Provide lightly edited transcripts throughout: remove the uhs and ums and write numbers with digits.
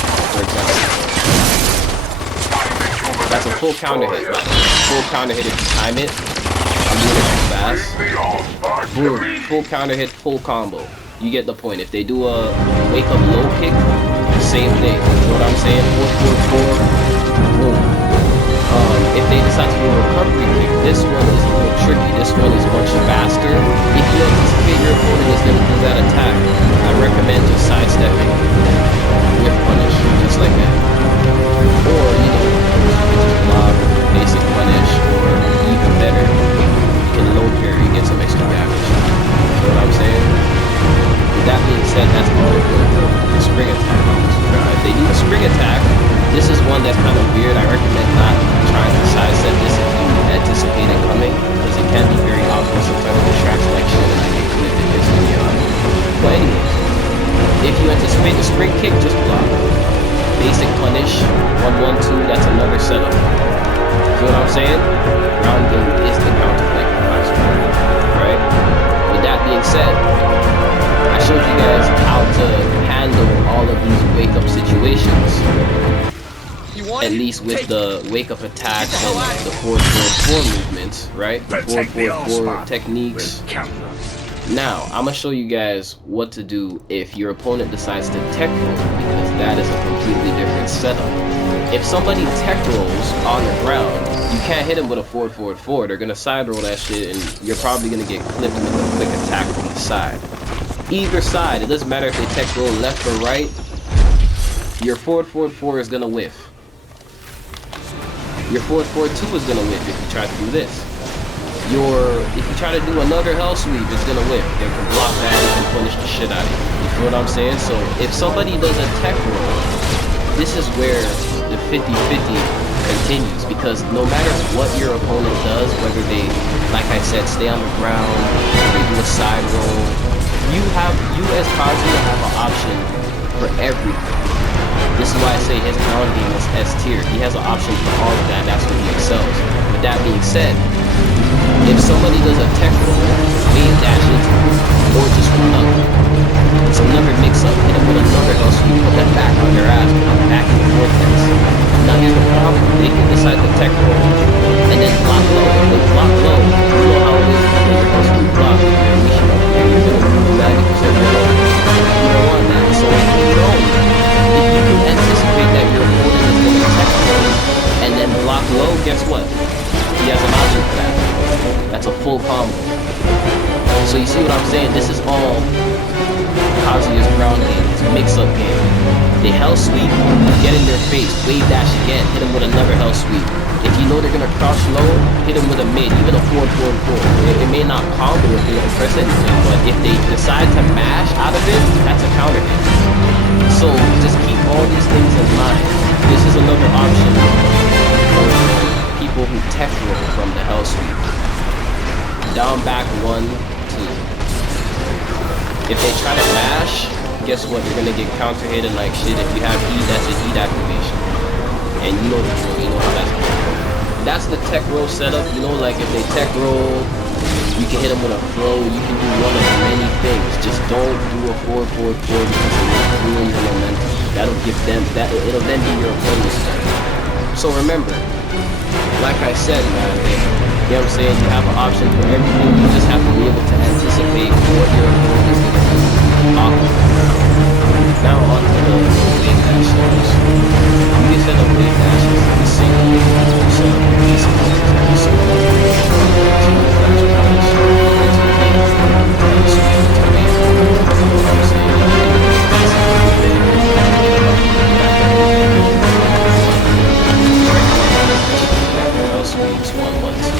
for example. That's a full counter hit, like full counter hit if you time it. I'm doing it too fast. Boom, full counter hit, full combo. You get the point. If they do a wake up low kick, same thing. You know what I'm saying? 4-4-4, boom. If they decide to do a recovery kick, this one is a little tricky. This one is much faster. If you anticipate your opponent is going to do that attack, I recommend just sidestepping with punish, just like that. Or, you know, you can just block, basic punish, or even better, you can low parry, get some extra damage. You know what I'm saying? With that being said, that's all they're going to do. The spring attack. If they do a spring attack, this is one that's kind of weird. I recommend not trying to sidestep this if you anticipate it coming, because it can be very awkward. Sometimes it distracts like shit and I get clipped if it's me on. But anyways, if you anticipate the spring kick, just block. Basic punish, 1-1-2, that's another setup. See what I'm saying? Ground game is the counter play for Master, right? With that being said, I showed you guys how to handle all of these wake-up situations. At least with the wake-up attacks and the 4-4-4 movements, right? The 4-4-4 techniques. Now, I'm gonna show you guys what to do if your opponent decides to tech roll, because that is a completely different setup. If somebody tech rolls on the ground, you can't hit them with a 4-4-4. They're gonna side roll that shit, and you're probably gonna get clipped with a quick attack from the side. Either side, it doesn't matter if they tech roll left or right, your 4-4-4 is gonna whiff. Your 4-4-2 is gonna whiff if you try to do this. If you try to do another hell sweep, it's gonna whiff. They can block that and can punish the shit out of you. You feel what I'm saying? So if somebody does a tech roll, this is where the 50-50 continues, because no matter what your opponent does, whether they, like I said, stay on the ground, they do a side roll, you as Kazuya have an option for everything. This is why I say his ground game is S tier. He has an option for all of that. That's where he excels. With that being said, if somebody does a tech roll, wave dash into him, or just run up, it's another mix-up. Hit him with another hell sweep, put that back on their ass, put them back in the vortex. Now here's the problem. They can decide to tech roll and then block low. If they block low, you know how it is. When your hell sweep block, you're unleashing up here, you're going to 90% reload. You don't want that. So if you can anticipate that your opponent is going to tech roll and then block low, guess what? He has an option for that. That's a full combo. So you see what I'm saying? This is all Kazuya's ground game. It's a mix-up game. They hell sweep, get in their face, wave dash again, hit him with another hell sweep. If you know they're gonna crouch low, hit him with a mid, even a 4-4-4. It may not combo if they don't press anything, but if they decide to mash out of it, that's a counter hit. So just keep all these things in mind. This is another option for people who tech roll from the hell sweep. Down back 1-2. If they try to mash, guess what? You're gonna get counter hit like shit. If you have heat, that's a heat activation. And you know the drill, you know how that's gonna go. That's the tech roll setup. You know, like if they tech roll, you can hit them with a throw. You can do one of many things. Just don't do a 4-4-4 because it will ruin your momentum. That'll give them that. It'll then be your opponent's turn. So remember, like I said, man, you know what I'm saying? You have an option for everything. You just have to be able to anticipate what your opponent is going to do. Now on to the wave dashes. You can set up wave dashes in the same way as you set up basic punches every single day. Sweeps 1-1-2.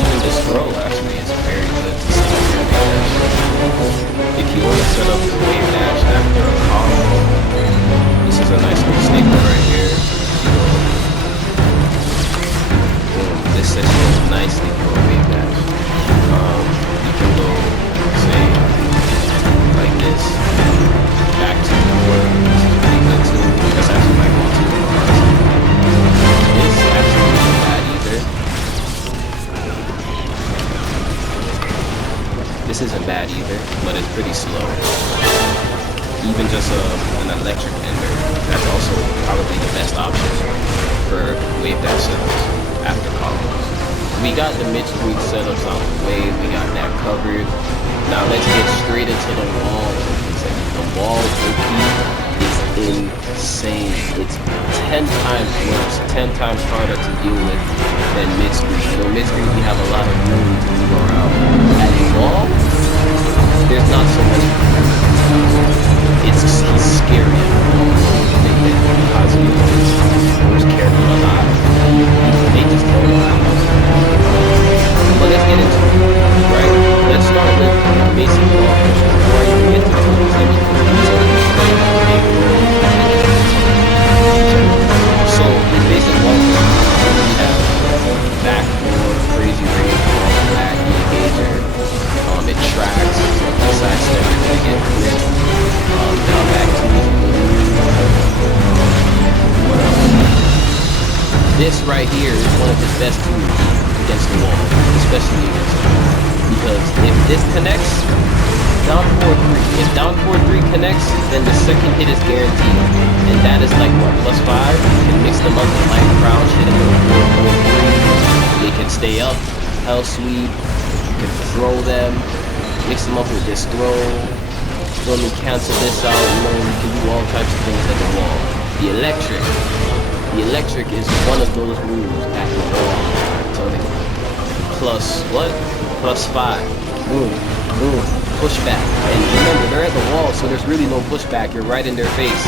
Even this throw actually is very good to set up your wave dash. If you want to set up the wave dash after a combo, this is a nice little staple right here. Boom, this sets you up nicely for a wave dash. You can go, say, like this, back to the board. This is pretty good too. That's actually my go-to. This actually isn't bad either. This isn't bad either, but it's pretty slow. even just an electric ender. That's also probably the best option for wave dash setups after combos. We got the mid-screen setups out of the way. We got that covered. Now let's get straight into the wall. The wall OP is insane. It's 10 times worse, 10 times harder to deal with than mid-screen. You know, mid-screen we have a lot of room to move around. At the wall, there's not so many. It's scary. Kazuya is the worst character alive. They just don't know how to. But let's get into it, right? Let's start with the basic wall. Before I even get to the tools, let me so in basic wall, we have backboard, crazy range, flat, engager, it tracks, side step, you get grip, down back to what else? This right here is one of his best tools against the wall, especially against the wall. Because if this connects, down 4-3. If down 4-3 connects, then the second hit is guaranteed. And that is like what, +5? You can mix them up with light crouch, hit them with 4-4-3. They can stay up, hell sweep, you can throw them, mix them up with this throw, let me cancel this out, you know, you can do all types of things at the wall. The electric is one of those moves at the wall. So plus what? +5. Boom, boom, pushback. And remember, they're at the wall, so there's really no pushback. You're right in their face.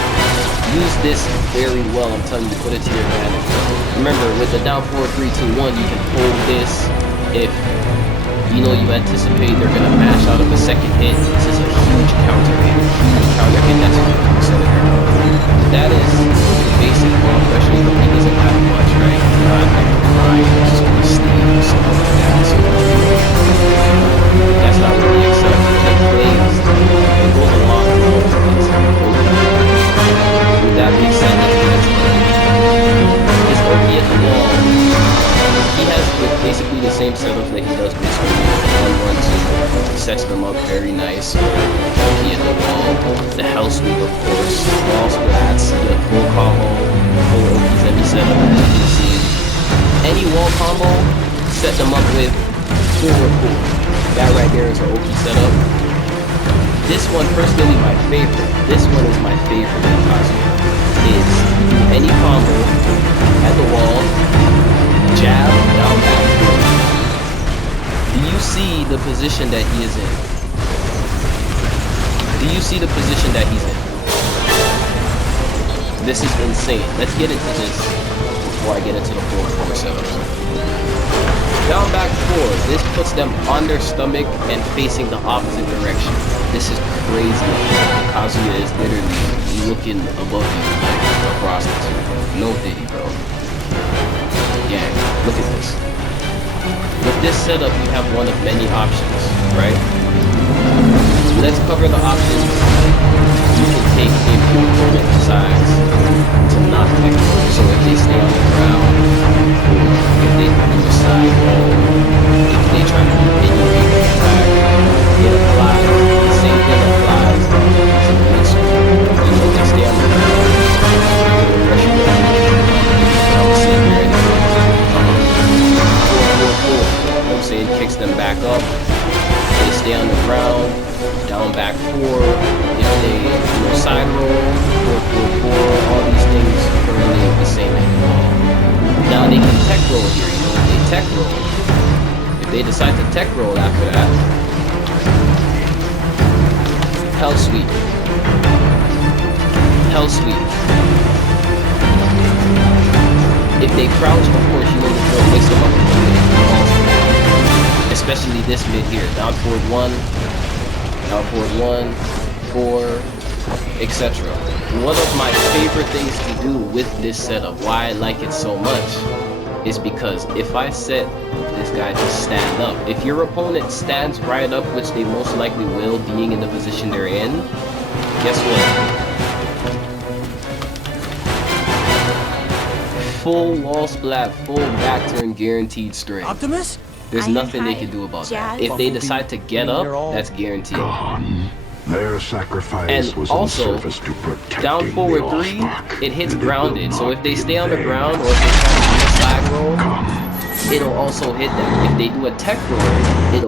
Use this very well. I'm telling you, put it to your advantage. Remember, with the down 4-3-2-1, you can hold this if you know you anticipate they're gonna mash out of a second hit. This is a huge counter hit. That's what you consider. That is basic wall, especially when he doesn't have much, right? Not like grind, so much steam, something like that. So that's not really acceptable. It plays, it goes along with that being said, let's get into it. His OP at the wall. He has basically the same setup that he does basically 1-1-2. Sets them up very nice. OP at the wall. The hell sweep, of course. Wall splats. The full combo. Full OPs that he set up as you can see. Any wall combo, set them up with forward pull. That right there is an OP setup. This one, personally, my favorite. This one is my favorite in Kazuya. Is any combo at the wall, jab, down, back, forward. Do you see the position that he is in? Do you see the position that he's in? This is insane. Let's get into this before I get into the forward setups. Down, back, forward. This puts them on their stomach and facing the opposite direction. This is crazy. Kazuya is literally looking above you like a prostitute. No diddy, bro. Yeah, look at this. With this setup, you have one of many options, right? Let's cover the options. You can take if your opponent decides to not pick them. So if they stay on the ground, or if they do a side roll, if they try to continue the attack, it applies. The same thing applies to the mix. You know, they stay on the ground. Pressure I would say very you know what I'm saying? Kicks them back up. They stay on the ground. Down, back, 4. If they, you know, side roll, 4-4-4, all these things currently the same at the wall. Now they can tech roll here. You know, if they tech roll, if they decide to tech roll after that, hell sweep. Hell sweep. If they crouch, of course, you know the drill. Mix them up with the mid. Especially this mid here. Down forward 1, down forward 1, 4, etc. One of my favorite things to do with this setup, why I like it so much, is because if I set this guy to stand up, if your opponent stands right up, which they most likely will, being in the position they're in, guess what? Full wall splat, full back turn, guaranteed straight. Optimus? There's nothing they can do about that. If they decide to get up, that's guaranteed. Their sacrifice And was also, on service to protecting down forward the 3, Allspark. it hits It grounded. will So not if they be stay on the vain. ground, or if they try to do a flag roll, it'll also hit them. If they do a tech roll, it'll